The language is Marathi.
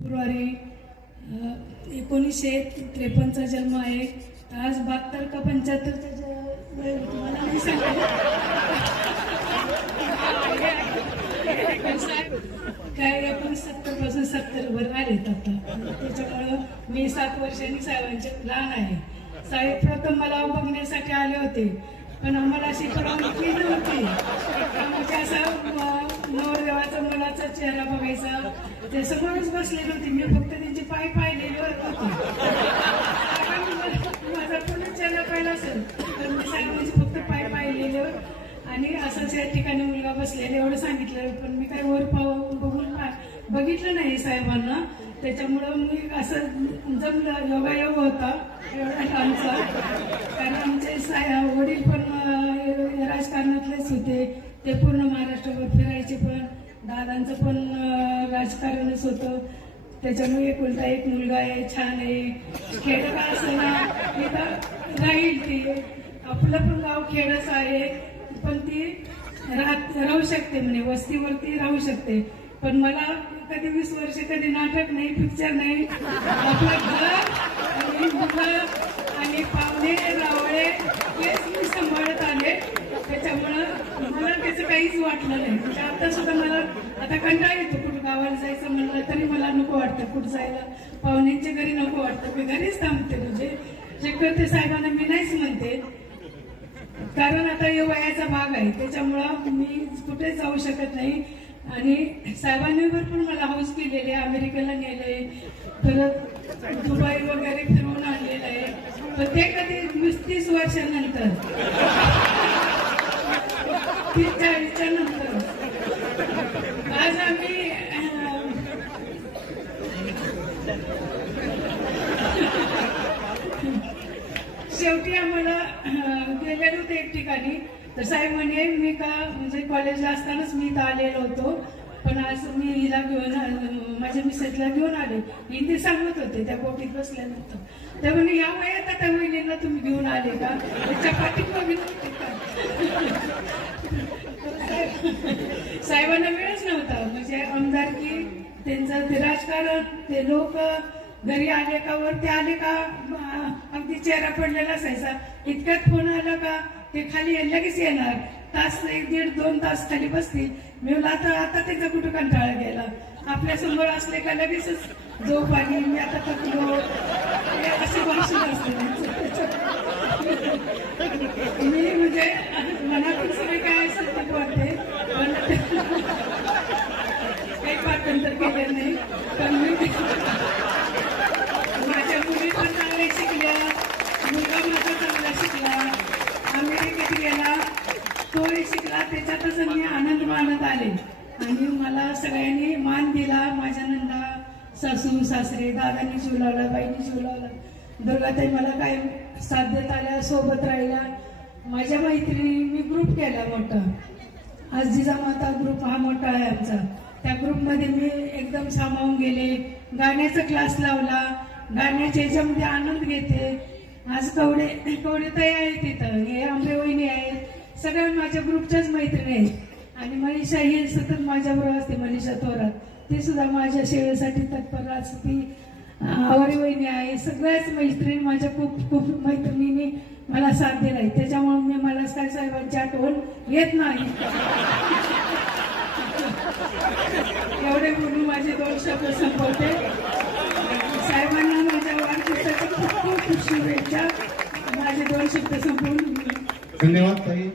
फेब्रुवारी एकोणीसशे त्रेपन्नचा जन्म आहे. आज बहात्तर का पंच्याहत्तरचा ज- मला नाही साहेब, काय आपण सत्तरपासून सत्तर वर आलेत आता. त्याच्यामुळं मी सात वर्षांनी साहेबांचे लहान आहे. साहेब प्रथम मला बघण्यासाठी आले होते. पण आम्हाला अशी परवानगी नव्हती म्हणजे असं अ, नवरदेवाचा मुलाचा चेहरा बघायचं. ते समोरच बसलेले होते. मी फक्त त्यांचे पाय पाहिलेले होते. माझा पूर्ण चेहरा पाहिला असेल. तर मी साहेबांचे म्हणजे फक्त पाय पाहिलेले आणि असंच या ठिकाणी मुलगा बसलेला एवढं सांगितलं पण मी काय वर पाहून बघून बघितलं नाही साहेबांना. त्याच्यामुळं मी असं जमलं. योगायोग होता. एवढा आमचा. कारण आमचे साहेब वडील पण राजकारणातलेच होते. ते पूर्ण महाराष्ट्रभर फिरायचे. दादांचं पण राजकारणच होतं. त्याच्यामुळे एकुलता एक मुलगा आहे छान आहे. खेड का असं ना राहील ती. आपलं पण गाव खेडच आहे. पण ती राहत राहू शकते म्हणे. वस्तीवरती राहू शकते. पण मला कधी वीस वर्ष कधी नाटक नाही पिक्चर नाही. आपलं घर आणि मुलं आणि पाहुणे रावळे हेच मी सांभाळत आले त्याच्यामुळं मला त्याचं काहीच वाटलं नाही. म्हणजे आता सुद्धा मला आता कंटाळा येतो कुठं गावाला जायचं म्हणलं तरी मला नको वाटतं कुठं जायला. पाहुण्यांच्या घरी नको वाटतं. मी घरीच थांबते म्हणजे शक्यते साहेबांना मी नाहीच म्हणते. कारण आता हे वयाचा भाग आहे. त्याच्यामुळं मी कुठेच जाऊ शकत नाही. आणि साहेबांनी भरपूर मला हाऊस केलेले अमेरिकेला नेलंय. परत दुबई वगैरे फिरवून आणलेलं आहे. पण ते कधी वीस तीस वर्षानंतर. तीस चाळीसच्या नंतर आज आम्ही शेवटी आम्हाला अं, गेलेलो होते एक ठिकाणी. तर साहेब म्हणे मी का म्हणजे कॉलेजला असतानाच मी इथं आलेलो होतो. पण आज मी हिला घेऊन माझ्या मिसेसला घेऊन आले हिंदी सांगत होते त्या बोटीत बसल्यानंतर त्या म्हणे या वयात आता वहिनींना तुम्ही घेऊन आले का चपाती बघित होते का साहेबांना वेळच नव्हता म्हणजे आमदारकी त्यांचं ते राजकारण ते लोक घरी आले का वर ते आले का अगदी चेहरा पडलेला असायचा इतक्यात फोन आला का? ते खाली लगेच येणार. तास एक दीड दोन तास खाली बसतील. मी आता आता त्याचा कुठं कंटाळा गेला? आपल्यासमोर असले का लगेचच झोप पाणी मी आता थकलो. असे भाषण असते. मी म्हणजे मनातून सगळे काय असेल ते वाटते पण काही पाठांतर केलं नाही. पण मी माझ्या मुली पण चांगल्या शिकल्या मुलगा माझा चांगला शिकला अमेरिकेत गेला तोही शिकला त्याच्यातच मी आनंद मानत आले. आणि मला सगळ्यांनी मान दिला. माझ्या नंदा सासू सासरे दादांनी जीव लावला बाईंनी जीव लावला. दुर्गाताई मला काय साथ देत आल्या सोबत राहिला माझ्या मैत्रिणी मी ग्रुप केला मोठा. आज जिजामाता ग्रुप हा मोठा आहे आमचा. त्या ग्रुपमध्ये मी एकदम सामावून गेले. गाण्याचा क्लास लावला. गाण्याच्या याच्यामध्ये आनंद घेते. आज कवडे कवडे तयार आहेत तिथं हे आंबे वहिनी आहेत. सगळ्या माझ्या ग्रुपच्याच मैत्रिणी आहेत. आणि मनीषा ही सतत माझ्याबरोबर असते मनीषा थोरात. ती सुद्धा माझ्या सेवेसाठी तत्पर असते आवरी वहिनी आहे. सगळ्याच मैत्रिणी माझ्या खूप खूप मैत्रिणींनी मला साथ दिलाय. त्याच्यामुळे मी मला काय साहेबांची आठवण येत नाही. एवढे बोलून माझे दोन शब्द संपवते. साहेबांना माझ्या वाढदिवसाच्या खूप खूप खूप शुभेच्छा. माझे दोन शब्द संपवून धन्यवाद. ताई.